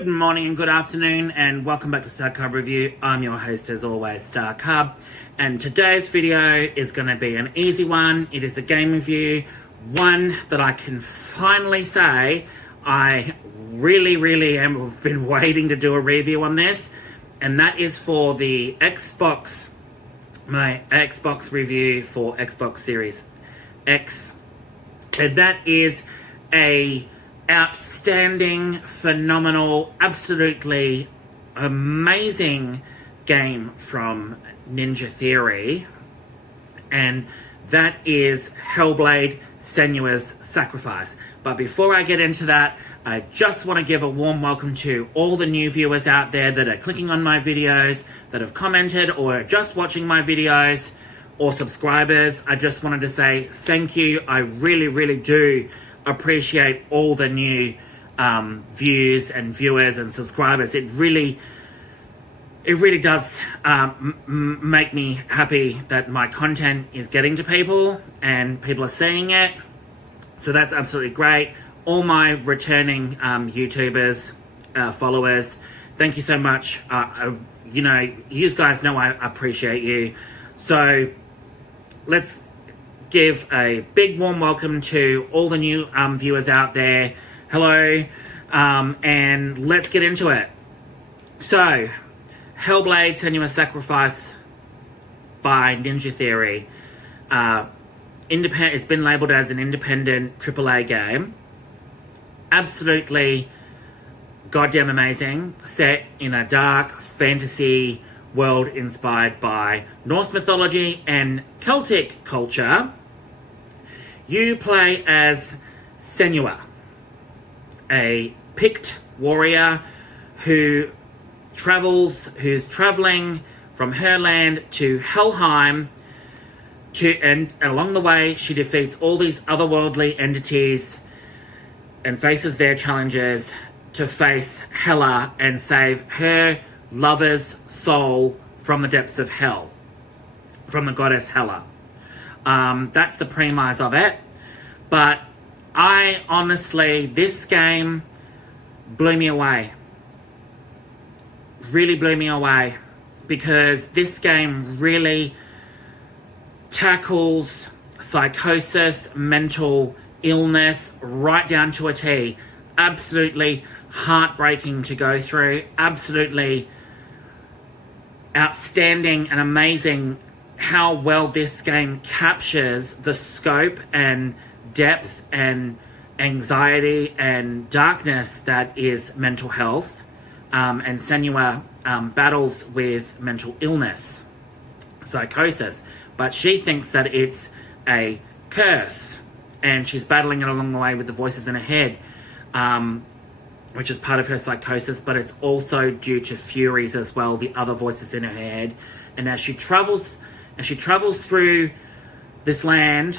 Good morning and good afternoon, and welcome back to Starcub Review. I'm your host as always, Starcub, and today's video is going to be an easy one. It is a game review, one that I can finally say I really have been waiting to do a review on this, and that is for the Xbox, my Xbox review for Xbox Series X, and that is a outstanding, phenomenal, absolutely amazing game from Ninja Theory, and that is HELLBLADE: Senua's Sacrifice. But before I get into that, I just want to give a warm welcome to all the new viewers out there that are clicking on my videos, that have commented or are just watching my videos, or subscribers. I just wanted to say thank you. I really do appreciate all the new views and viewers and subscribers. It really does make me happy that my content is getting to people and people are seeing it. So that's absolutely great. All my returning YouTubers, followers, thank you so much. You know, you guys know I appreciate you. So let's give a big warm welcome to all the new viewers out there. Hello, and let's get into it. So, HELLBLADE: Senua's Sacrifice by Ninja Theory. It's been labelled as an independent AAA game. Absolutely goddamn amazing. Set in a dark fantasy world inspired by Norse mythology and Celtic culture. You play as Senua, a Pict warrior who's traveling from her land to Helheim, and along the way she defeats all these otherworldly entities and faces their challenges to face Hela and save her lover's soul from the depths of hell, from the goddess Hela. That's the premise of it. But I honestly, this game blew me away. Really blew me away, because this game really tackles psychosis, mental illness, right down to a T. Absolutely heartbreaking to go through. Absolutely outstanding and amazing how well this game captures the scope and depth and anxiety and darkness that is mental health, and Senua battles with mental illness, psychosis, but she thinks that it's a curse, and she's battling it along the way with the voices in her head, which is part of her psychosis, but it's also due to furies as well, the other voices in her head. And as she travels through this land,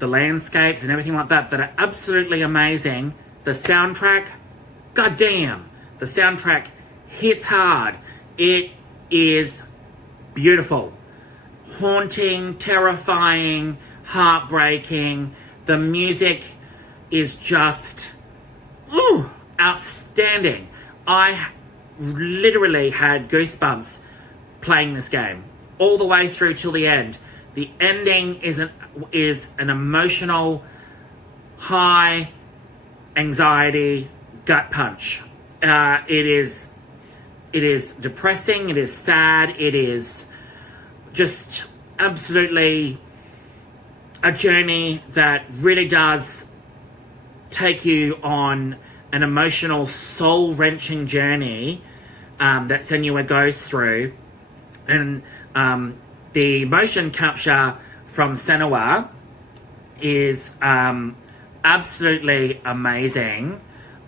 the landscapes and everything like that are absolutely amazing. The soundtrack, goddamn, the soundtrack hits hard. It is beautiful, haunting, terrifying, heartbreaking. The music is just outstanding. I literally had goosebumps playing this game all the way through till the end. The ending is an emotional, high anxiety gut punch. It is depressing. It is sad. It is just absolutely a journey that really does take you on an emotional, soul-wrenching journey that Senua goes through. And the motion capture from Senua is absolutely amazing.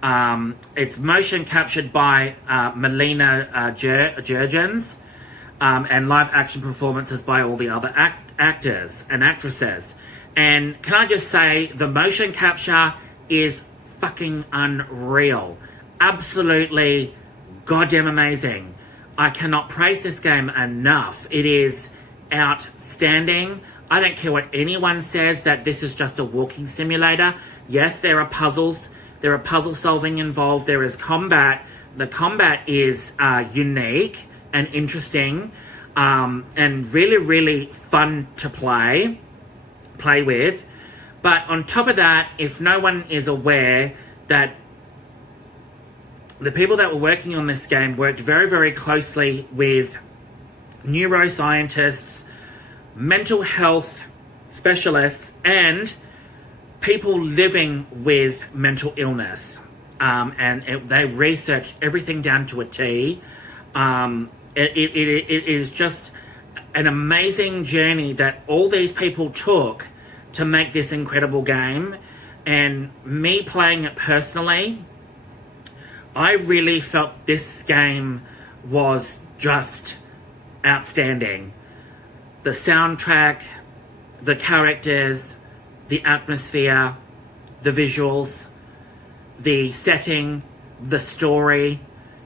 It's motion captured by Melina Jurgens, and live action performances by all the other actors and actresses. And can I just say, the motion capture is fucking unreal. Absolutely goddamn amazing. I cannot praise this game enough. It is outstanding. I don't care what anyone says that this is just a walking simulator. Yes, there are puzzles. There are puzzle solving involved. There is combat. The combat is unique and interesting, and really, really fun to play with. But on top of that, if no one is aware that the people that were working on this game worked very, very closely with neuroscientists, mental health specialists, and people living with mental illness. They researched everything down to a T. It is just an amazing journey that all these people took to make this incredible game. And me playing it personally, I really felt this game was just outstanding. The soundtrack, the characters, the atmosphere, the visuals, the setting, the story.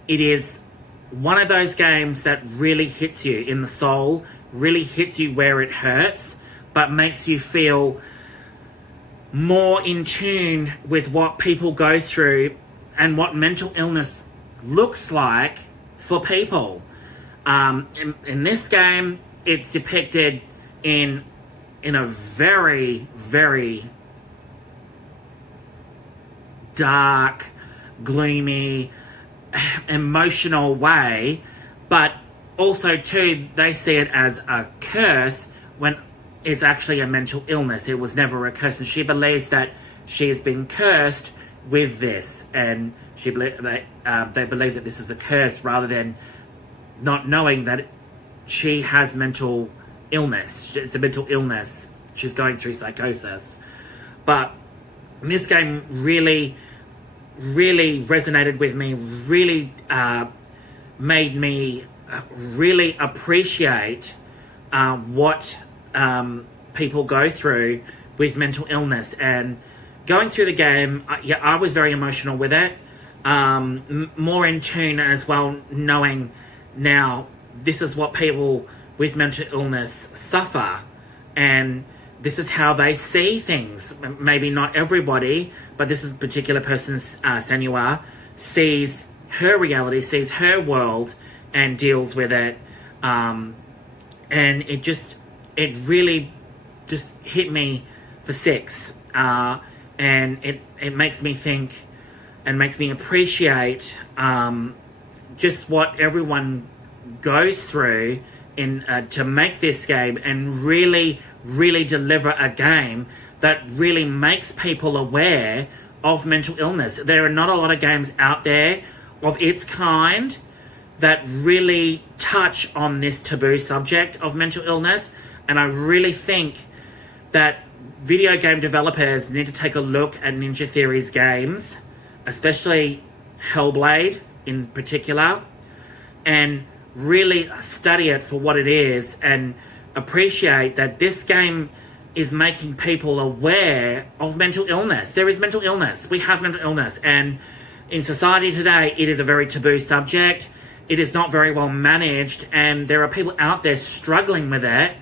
It is one of those games that really hits you in the soul, really hits you where it hurts, but makes you feel more in tune with what people go through and what mental illness looks like for people. In this game, it's depicted in a very, very dark, gloomy, emotional way, but also too, they see it as a curse when it's actually a mental illness. It was never a curse, and she believes that she has been cursed with this, and they believe that this is a curse rather than not knowing that she has mental illness. It's a mental illness. She's going through psychosis. But this game really, really resonated with me, really made me really appreciate what people go through with mental illness. And going through the game, I was very emotional with it. More in tune as well, knowing now this is what people with mental illness suffer, and this is how they see things. Maybe not everybody, but this is a particular person's Senua sees her reality, sees her world, and deals with it. And it really just hit me for six. And it makes me think and makes me appreciate just what everyone goes through to make this game, and really, really deliver a game that really makes people aware of mental illness. There are not a lot of games out there of its kind that really touch on this taboo subject of mental illness, and I really think that video game developers need to take a look at Ninja Theory's games, especially HELLBLADE in particular, and really study it for what it is and appreciate that this game is making people aware of mental illness. There is mental illness. We have mental illness, and in society today, it is a very taboo subject. It is not very well managed, and there are people out there struggling with it,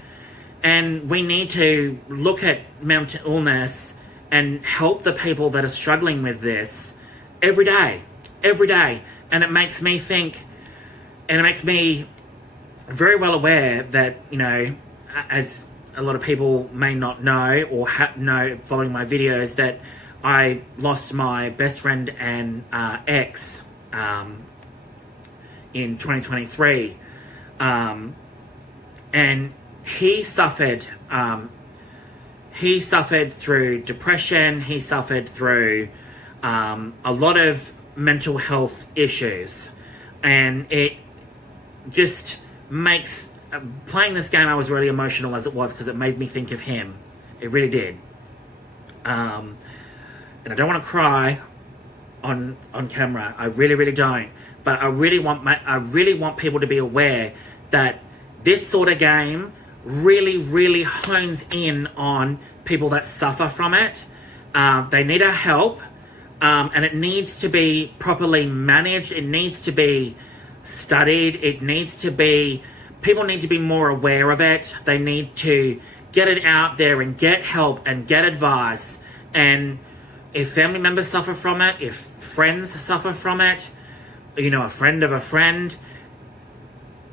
and we need to look at mental illness and help the people that are struggling with this every day. And it makes me think, and it makes me very well aware that, as a lot of people may not know or know following my videos, that I lost my best friend and ex in 2023. And he suffered through depression. He suffered through a lot of mental health issues, and it just makes playing this game, I was really emotional as it was, because it made me think of him. It really did. And I don't want to cry on camera. I really don't. But I really want people to be aware that this sort of game really hones in on people that suffer from it. They need our help, and it needs to be properly managed. It needs to be studied. People need to be more aware of it. They need to get it out there and get help and get advice. And if family members suffer from it, if friends suffer from it, a friend of a friend,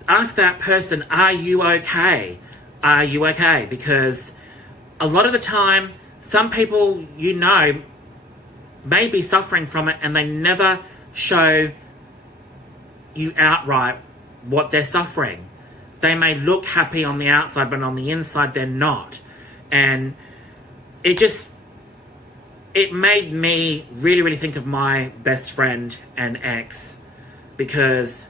ask that person, are you okay? Are you okay? Because a lot of the time, some people may be suffering from it and they never show you outright what they're suffering. They may look happy on the outside, but on the inside they're not. And it made me really, really think of my best friend and ex, because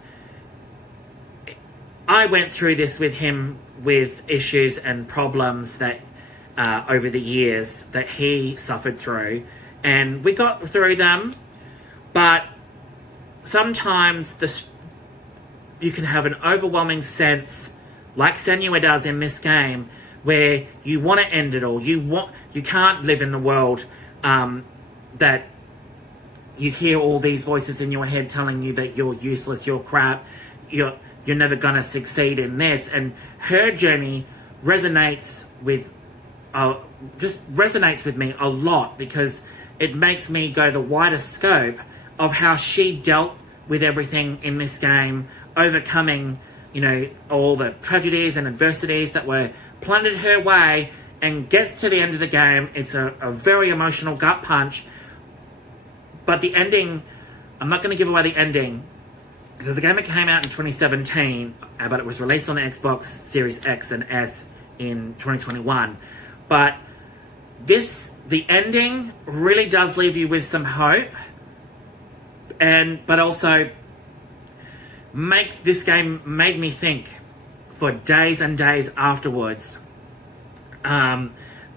I went through this with him with issues and problems that over the years that he suffered through, and we got through them. But sometimes you can have an overwhelming sense, like Senua does in this game, where you want to end it all. You can't live in the world that you hear all these voices in your head telling you that you're useless, you're crap, you're never gonna succeed in this. And her journey resonates with me a lot, because it makes me go the wider scope of how she dealt with everything in this game, overcoming, all the tragedies and adversities that were planted her way, and gets to the end of the game. It's a very emotional gut punch. But the ending, I'm not going to give away the ending, because the game came out in 2017, but it was released on the Xbox Series X and S in 2021. But the ending really does leave you with some hope, but also this game made me think for days and days afterwards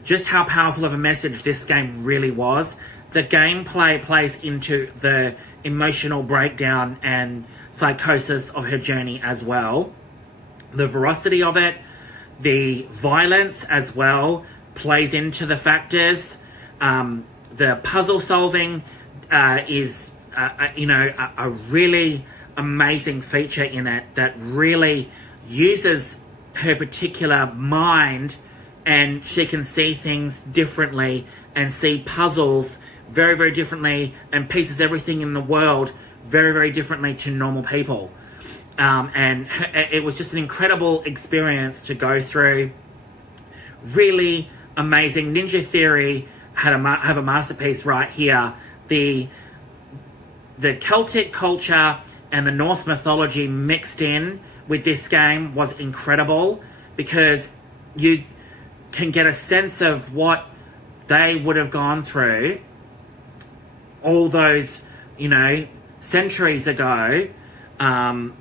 just how powerful of a message this game really was. The gameplay plays into the emotional breakdown and psychosis of her journey as well. The veracity of it, the violence as well, plays into the factors. The puzzle solving is a really amazing feature in it that really uses her particular mind, and she can see things differently and see puzzles very, very differently, and pieces everything in the world very, very differently to normal people. It was just an incredible experience to go through. Really amazing. Ninja Theory have a masterpiece right here. The Celtic culture and the Norse mythology mixed in with this game was incredible, because you can get a sense of what they would have gone through all those, centuries ago, and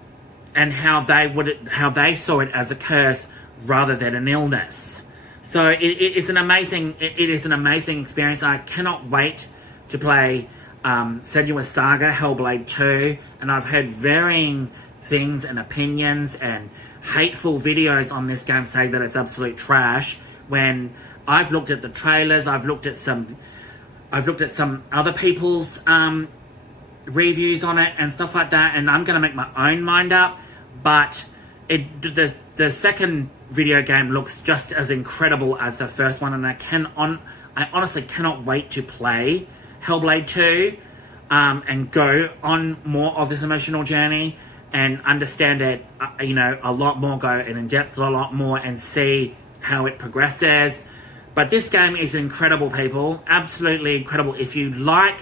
how they saw it as a curse rather than an illness. So it is an amazing experience. I cannot wait to play Senua's Saga Hellblade 2, and I've heard varying things and opinions and hateful videos on this game say that it's absolute trash, when I've looked at the trailers, I've looked at some other people's reviews on it and stuff like that, and I'm going to make my own mind up. But the second video game looks just as incredible as the first one, and I honestly cannot wait to play Hellblade 2 and go on more of this emotional journey and understand it, a lot more, go in depth a lot more and see how it progresses. But this game is incredible, people. Absolutely incredible. If you like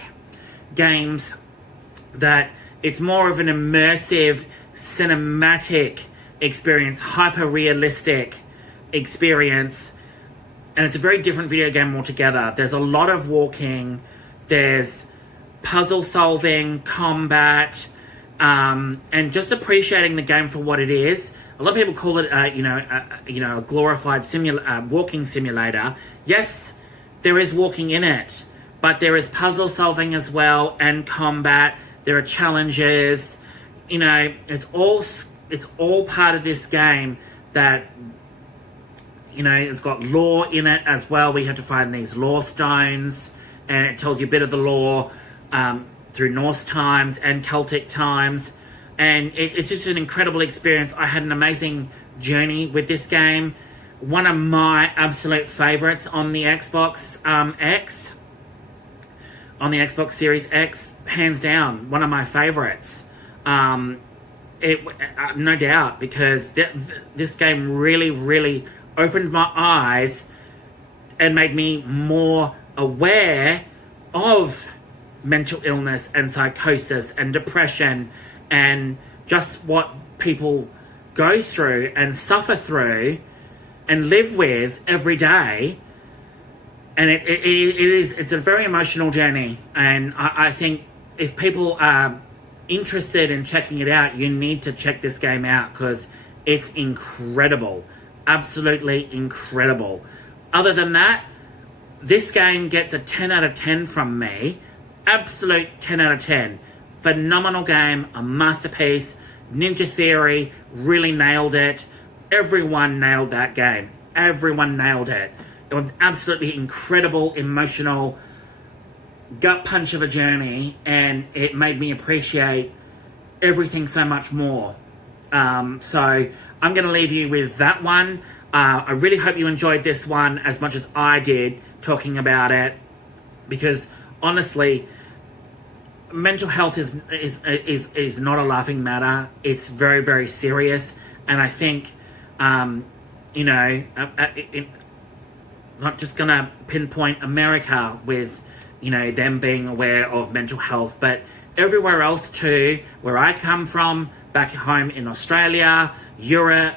games that it's more of an immersive, cinematic experience, hyper-realistic experience, and it's a very different video game altogether. There's a lot of walking, there's puzzle solving, combat, and just appreciating the game for what it is. A lot of people call it, a glorified walking simulator. Yes, there is walking in it, but there is puzzle solving as well, and combat. There are challenges. It's all part of this game that, it's got lore in it as well. We had to find these lore stones, and it tells you a bit of the lore through Norse times and Celtic times. And it's just an incredible experience. I had an amazing journey with this game. One of my absolute favorites on the Xbox X, on the Xbox Series X, hands down, one of my favorites. No doubt, because this game really opened my eyes and made me more aware of mental illness and psychosis and depression and just what people go through and suffer through and live with every day. And it's a very emotional journey, and I think if people are interested in checking it out, you need to check this game out because it's incredible. Absolutely incredible. Other than that, this game gets a 10 out of 10 from me. Absolute 10 out of 10. Phenomenal game, a masterpiece. Ninja Theory really nailed it. Everyone nailed that game. Everyone nailed it. It was absolutely incredible, emotional, gut punch of a journey, and it made me appreciate everything so much more. So I'm going to leave you with that one. I really hope you enjoyed this one as much as I did talking about it, because honestly, mental health is not a laughing matter. It's very serious, and I think not just gonna pinpoint America with them being aware of mental health, but everywhere else too, where I come from, back home in Australia, Europe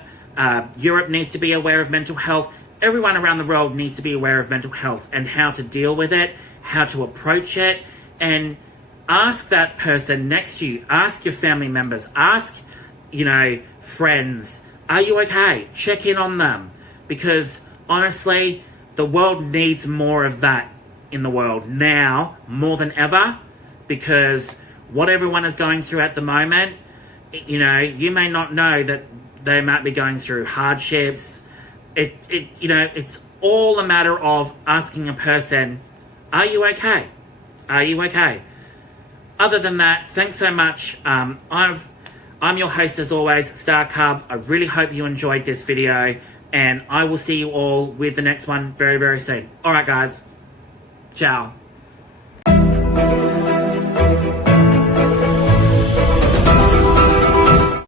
needs to be aware of mental health. Everyone around the world needs to be aware of mental health and how to deal with it, how to approach it, and ask that person next to you, ask your family members, ask friends, are you okay? Check in on them, because honestly, the world needs more of that in the world now more than ever, because what everyone is going through at the moment, you may not know that they might be going through hardships. It's all a matter of asking a person, are you okay? Are you okay? Other than that, thanks so much. I'm your host as always, Starcub. I really hope you enjoyed this video, and I will see you all with the next one very soon. Alright guys, ciao.